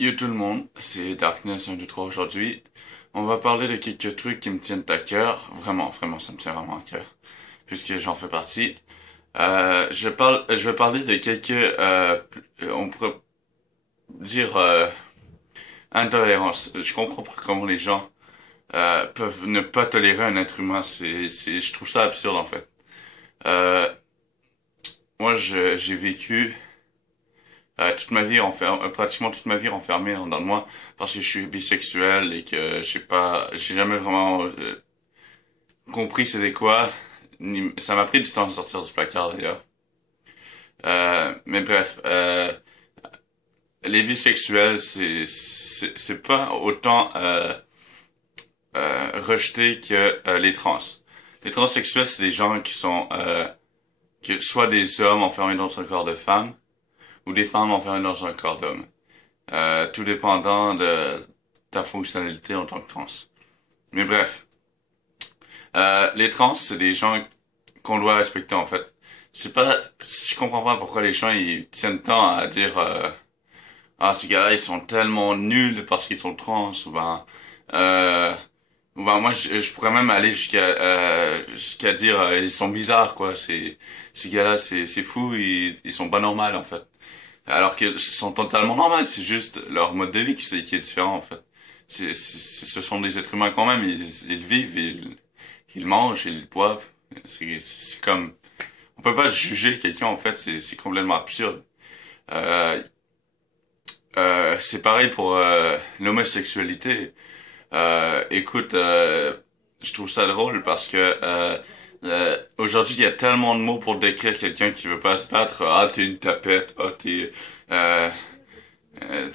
Yo tout le monde, c'est Darkness 123 aujourd'hui. On va parler de quelques trucs qui me tiennent à cœur. Vraiment, vraiment, ça me tient vraiment à cœur. Puisque j'en fais partie. Je vais parler de quelques, on pourrait dire, intolérances. Je comprends pas comment les gens, peuvent ne pas tolérer un être humain. Je trouve ça absurde en fait. Euh, j'ai vécu toute ma vie pratiquement toute ma vie renfermée dans moi parce que je suis bisexuel et que j'ai jamais vraiment compris c'était quoi. Ça m'a pris du temps de sortir du placard d'ailleurs. Mais bref, les bisexuels c'est pas autant rejeté que les trans. Les transsexuels c'est des gens qui sont soit des hommes enfermés dans un corps de femme ou des femmes enfermées dans un corps d'homme. Tout dépendant de ta fonctionnalité en tant que trans. Mais bref, les trans, c'est des gens qu'on doit respecter en fait. Je comprends pas pourquoi les gens ils tiennent tant à dire ah ces gars-là ils sont tellement nuls parce qu'ils sont trans euh, ou ben moi je pourrais même aller jusqu'à dire ils sont bizarres quoi. Ces gars-là c'est fou ils sont pas normaux en fait. Alors qu'ils sont totalement normaux, c'est juste leur mode de vie qui est différent en fait. Ce sont des êtres humains quand même, ils vivent, ils mangent, ils boivent. C'est comme, on peut pas juger quelqu'un en fait, c'est complètement absurde. Euh, c'est pareil pour l'homosexualité. Écoute, je trouve ça drôle parce que aujourd'hui il y a tellement de mots pour décrire quelqu'un qui veut pas se battre. Ah t'es une tapette, ah t'es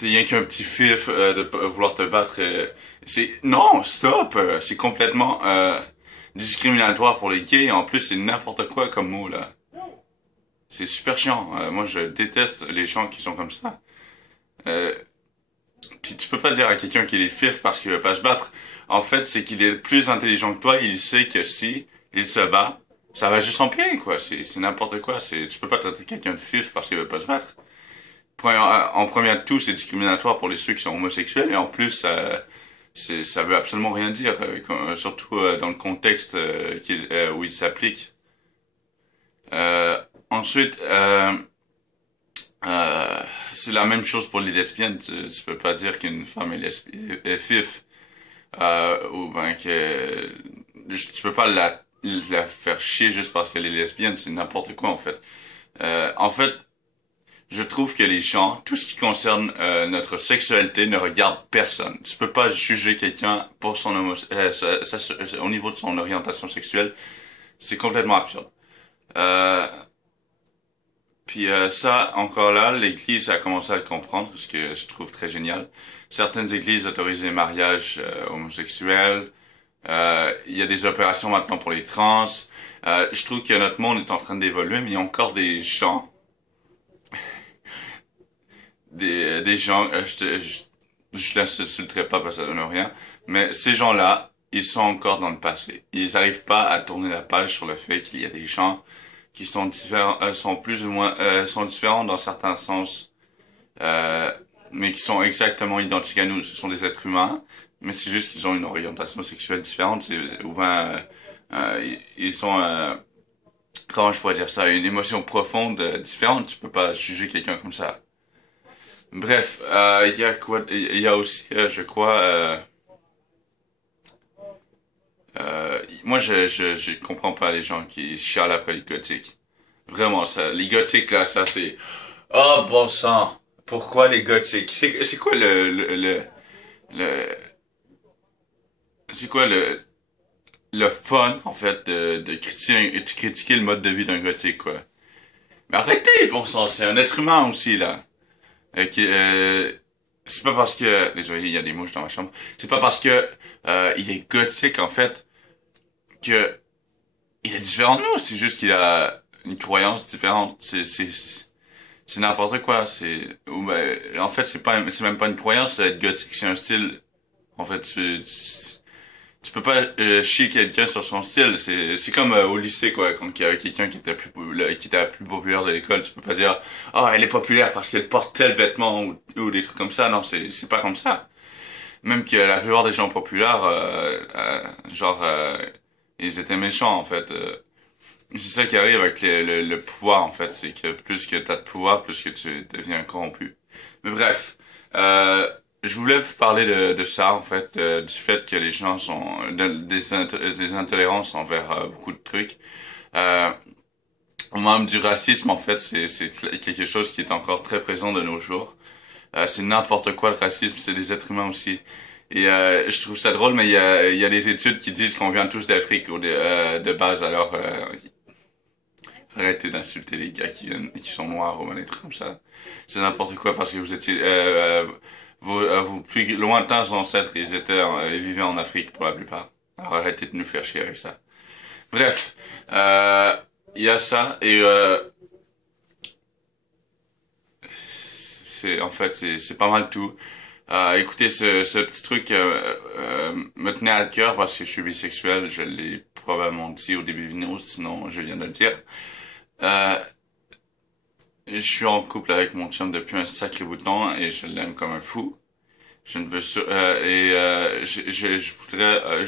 rien qu'un petit fif vouloir te battre. Non, stop, c'est complètement discriminatoire pour les gays. En plus c'est n'importe quoi comme mot là. C'est super chiant. Moi je déteste les gens qui sont comme ça. Euh, Puis tu peux pas dire à quelqu'un qu'il est fif parce qu'il veut pas se battre. En fait, c'est qu'il est plus intelligent que toi. Il sait que si il se bat, ça va juste empirer, quoi. C'est n'importe quoi. Tu peux pas traiter quelqu'un de fif parce qu'il veut pas se battre. En premier de tout, c'est discriminatoire pour les ceux qui sont homosexuels. Et en plus, ça veut absolument rien dire, surtout dans le contexte où il s'applique. Ensuite, c'est la même chose pour les lesbiennes. Tu peux pas dire qu'une femme est fif ou ben que tu peux pas la faire chier juste parce qu'elle est lesbienne. C'est n'importe quoi en fait. En fait, je trouve que les gens, tout ce qui concerne notre sexualité ne regarde personne. Tu peux pas juger quelqu'un pour son au niveau de son orientation sexuelle. C'est complètement absurde. Euh, Ça, encore là, l'Église a commencé à le comprendre, ce que je trouve très génial. Certaines églises autorisent les mariages homosexuels. Il y a des opérations maintenant pour les trans. Je trouve que notre monde est en train d'évoluer, mais il y a encore des gens, des gens, je l'insulterai pas parce que ça donne rien, mais ces gens-là, ils sont encore dans le passé. Ils n'arrivent pas à tourner la page sur le fait qu'il y a des gens qui sont différents, sont plus ou moins, sont différents dans certains sens, euh, mais qui sont exactement identiques à nous. Ce sont des êtres humains, mais c'est juste qu'ils ont une orientation sexuelle différente, ou ben, ils ont, comment je pourrais dire ça, une émotion profonde différente. Tu peux pas juger quelqu'un comme ça. Bref, il y a quoi, il y a aussi, je crois, moi, je comprends pas les gens qui chialent après les gothiques. Vraiment, ça, les gothiques, là, ça, c'est, oh, bon sang. Pourquoi les gothiques? C'est quoi le, c'est quoi le fun, en fait, de critiquer le mode de vie d'un gothique, quoi. Mais arrêtez, bon sang, c'est un être humain aussi, là. C'est pas parce que, désolé, il y a des mouches dans ma chambre. C'est pas parce que, il est gothique, en fait, que il est différent de nous, c'est juste qu'il a une croyance différente. C'est n'importe quoi. En fait, c'est même pas une croyance, c'est être gothique, c'est un style. En fait, tu peux pas chier quelqu'un sur son style. C'est comme au lycée, quoi, quand il y avait quelqu'un qui était la plus populaire de l'école, tu peux pas dire oh elle est populaire parce qu'elle porte tel vêtement ou des trucs comme ça. Non, c'est pas comme ça. Même que la plupart des gens populaires, ils étaient méchants en fait. C'est ça qui arrive avec le pouvoir en fait, c'est que plus que t'as de pouvoir, plus que tu deviens corrompu. Mais bref, je voulais vous parler de ça en fait, du fait que les gens sont des intolérances envers beaucoup de trucs. Euh, Même du racisme en fait, c'est quelque chose qui est encore très présent de nos jours. C'est n'importe quoi le racisme, c'est des êtres humains aussi. Et je trouve ça drôle, mais il y a des études qui disent qu'on vient tous d'Afrique de base, alors arrêtez d'insulter les gars qui sont noirs ou des trucs comme ça. C'est n'importe quoi parce que vous étiez vos plus lointains ancêtres, ils vivaient en Afrique pour la plupart. Alors arrêtez de nous faire chier avec ça. Bref, il y a ça et c'est pas mal tout. Écoutez, ce petit truc me tenait à cœur parce que je suis bisexuel. Je l'ai probablement dit au début de la vidéo, sinon je viens de le dire. Euh, je suis en couple avec mon chum depuis un sacré bout de temps et je l'aime comme un fou. Je ne veux je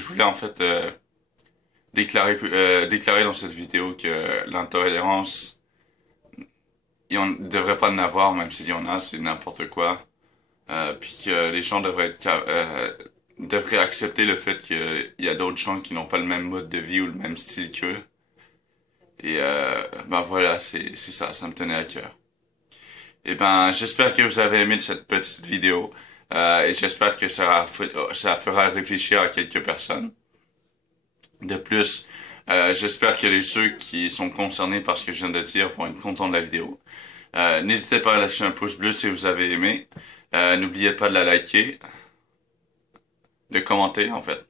voulais en fait déclarer dans cette vidéo que l'intolérance il ne devrait pas en avoir, même s'il y en a, c'est n'importe quoi. Puis que les gens devraient accepter le fait qu'il y a d'autres gens qui n'ont pas le même mode de vie ou le même style qu'eux. Et ben voilà, c'est ça, ça me tenait à cœur. Et ben j'espère que vous avez aimé cette petite vidéo et j'espère que ça fera réfléchir à quelques personnes. De plus, j'espère que ceux qui sont concernés par ce que je viens de dire vont être contents de la vidéo. N'hésitez pas à lâcher un pouce bleu si vous avez aimé. N'oubliez pas de la liker, de commenter en fait.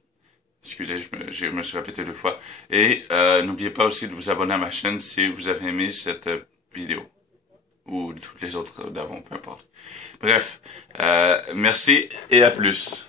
Excusez, je me suis répété 2 fois. Et n'oubliez pas aussi de vous abonner à ma chaîne si vous avez aimé cette vidéo. Ou toutes les autres d'avant, peu importe. Bref, merci et à plus.